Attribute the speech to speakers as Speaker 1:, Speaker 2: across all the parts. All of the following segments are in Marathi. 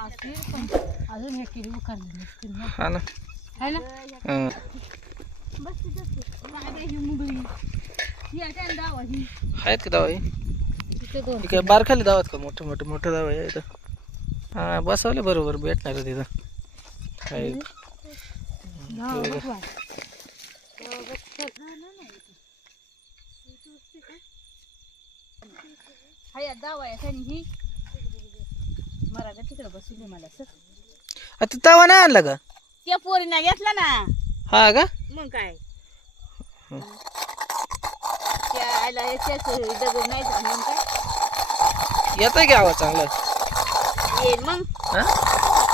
Speaker 1: अजून हे किलो खाल्ली नसतील ना.
Speaker 2: हा. ना
Speaker 1: है ना बस
Speaker 2: आहेत का दावा हे?
Speaker 1: तिथे दोन
Speaker 2: हे काय बारखाली दावात का? मोठे मोठे मोठे दावा आहे इथं. हा बसवले बरोबर भेटणार तिथं. काय
Speaker 1: दावा बघ बाय. हा या दावा आहे आणि ही मरा का तिकडे बसवली मला सर
Speaker 2: आता तवा नाही आणला का?
Speaker 1: त्या पोरीना घेतला ना.
Speaker 2: हा का?
Speaker 1: मग काय? त्या आईला याच्याच दगड नाही झालं मग काय?
Speaker 2: येतोय की आवाज चांगला?
Speaker 1: येईल मग.
Speaker 2: हा?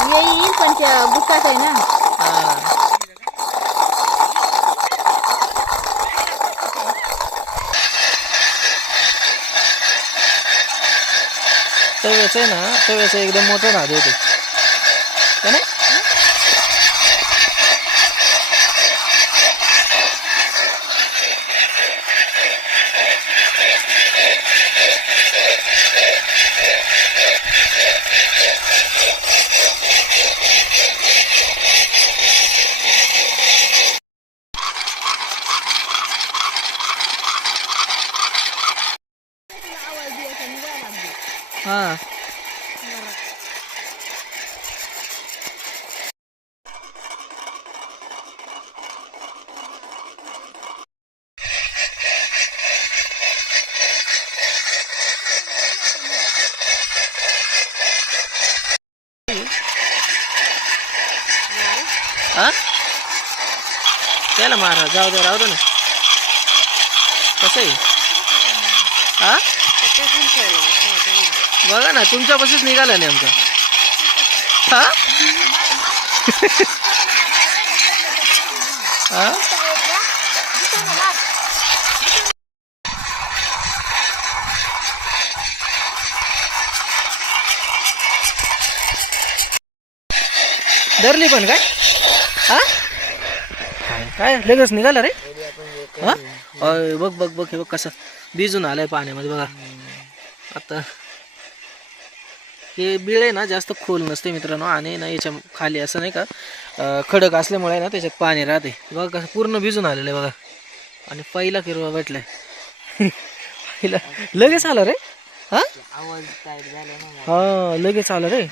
Speaker 1: येईल पण त्या बुकात आहे ना.
Speaker 2: हा. तव्याचं आहे ना तव्याचं एकदम मोठं नाद होते का नाही हा हा त्याला मारा जाऊ दे राहू दे ना कसं आहे हा बघा ना तुमच्यापासूनच निघाला नेमका. हा? हा? धरली पण काय? हा? काय? लगेच निघाला रे? हा? बघ बघ बघ हे बघ कसं भिजून आलंय पाण्यामध्ये बघा. आता हे बिळ आहे ना जास्त खोल नसते मित्रांनो आणि ना याच्या खाली असं नाही का खडक असल्यामुळे ना त्याच्यात पाणी राहते. बघा कसं पूर्ण भिजून आलेलं आहे बघा. आणि पहिला किरवा भेटलाय. पहिला लगेच आला रे? हा?
Speaker 3: आवाज झाला
Speaker 2: हा लगेच आलं रे.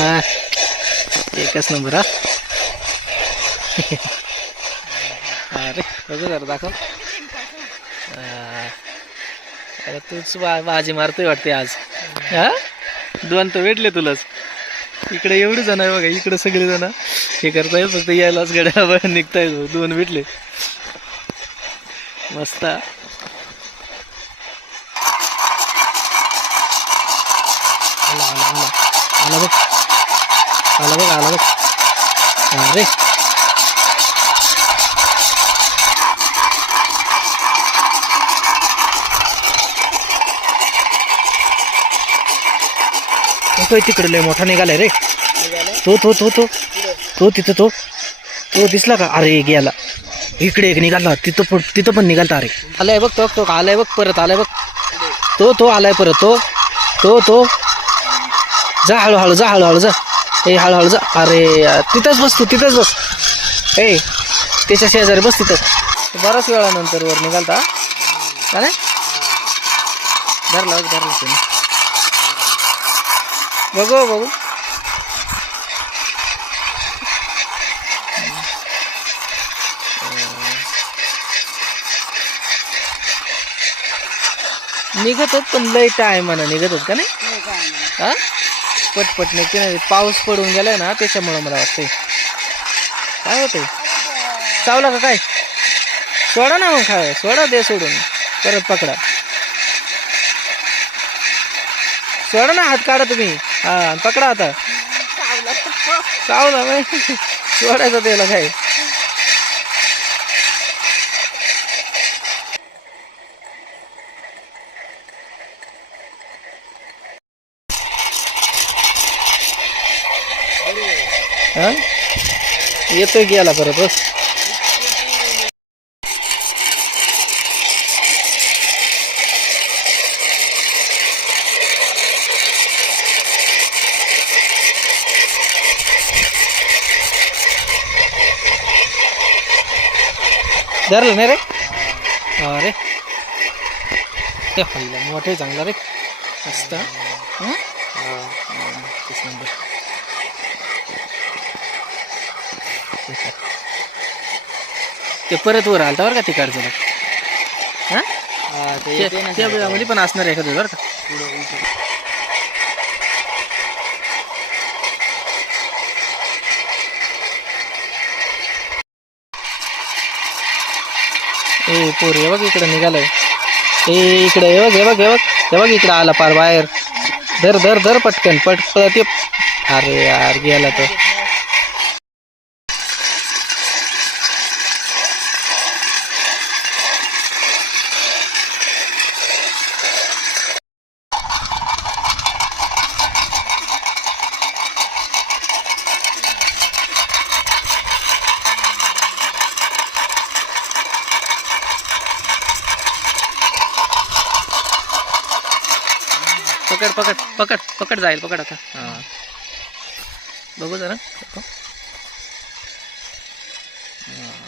Speaker 2: हा. एकच नंबर हा. अरे बघू जरा दाखव. अरे तूच बा बाजी मारतोय वाटते आज. हा? दोन तर भेटले तुलाच. इकडे एवढे जण आहे बघा इकडे सगळे जण. हे करताय फक्त यायलाच गड्या निघताय दोन भेटले. मस्त. आला आला आला. आला बघ. आला बघ आला बघ. अरे. तो तिकडे लय मोठा निघालाय रे. तो तो तो तो. तो तिथं तो. तो दिसला का? अरे गेला. इकडे एक निघाला. तिथं पण तिथं पण निघालता अरे. आलाय बघ तो तो आलाय बघ परत आलाय बघ. तो तो आलाय परत तो. तो तो. जा हळूहळू जा हळूहळू जा. ए हळूहळू जा. अरे तिथंच बस तू तिथंच बस. ए त्याच्या शेजारी बस तिथं. बऱ्याच वेळानंतर वर निघालता का नाही? धरला धरला त्याने बघू बघू. निघत होत पण लय टायमानं निघत होत का नाही? हा? पटपट निघते नाही पाऊस पडून गेलाय ना त्याच्यामुळं मला वाटतंय. काय होतंय? चावला का काय? सोडा ना मग काय सोडा दे सोडून. परत पकडा. सोडा ना हात काढा तुम्ही. हा पकडा आता. चावला. सोडायचं त्याला काय? हा? येतोय याला परत बस. धरलं नाही रे? अरे. ते हल्ला मोठे चांगला रे. मस्त. हां? एकच नंबर. ते परत वर आलता बरं का तिकडचं हा?
Speaker 3: ते
Speaker 2: ते- त्या वेळामध्ये पण असणार आहे एखादं बरं का. ए पोर हे बघ इकडे निघालंय. ए इकडे हे बघ हे बघ हे बघ हे बघ इकडे आला पार बाहेर. धर धर धर पटकन पट ये. अरे यार गेला तो. पकड पकड पकड पकड जाईल पकड आता. हा. बघू जरा.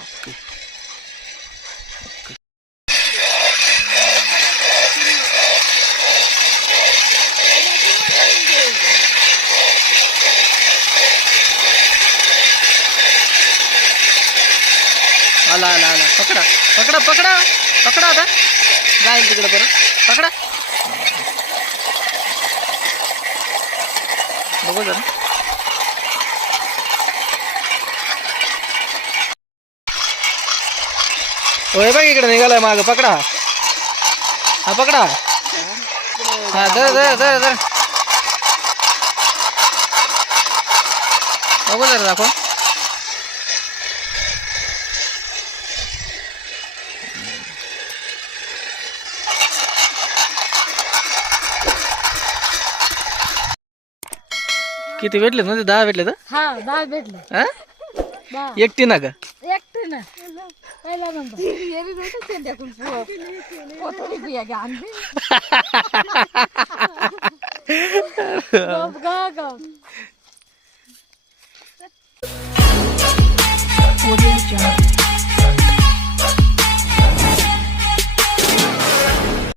Speaker 2: ओके. आला आला आला. पकडा पकडा पकडा. पकडा आता. जाईल तिकडे परत. पकडा. बघू जरा होय बघ इकडे निघालाय माग पकडा हा पकडा हा धर धर धर धर बघू जरा दाखव किती भेटले म्हणजे दहा भेटले तर
Speaker 1: दहा भेटले
Speaker 2: हा
Speaker 1: दहा.
Speaker 2: एकटी ना का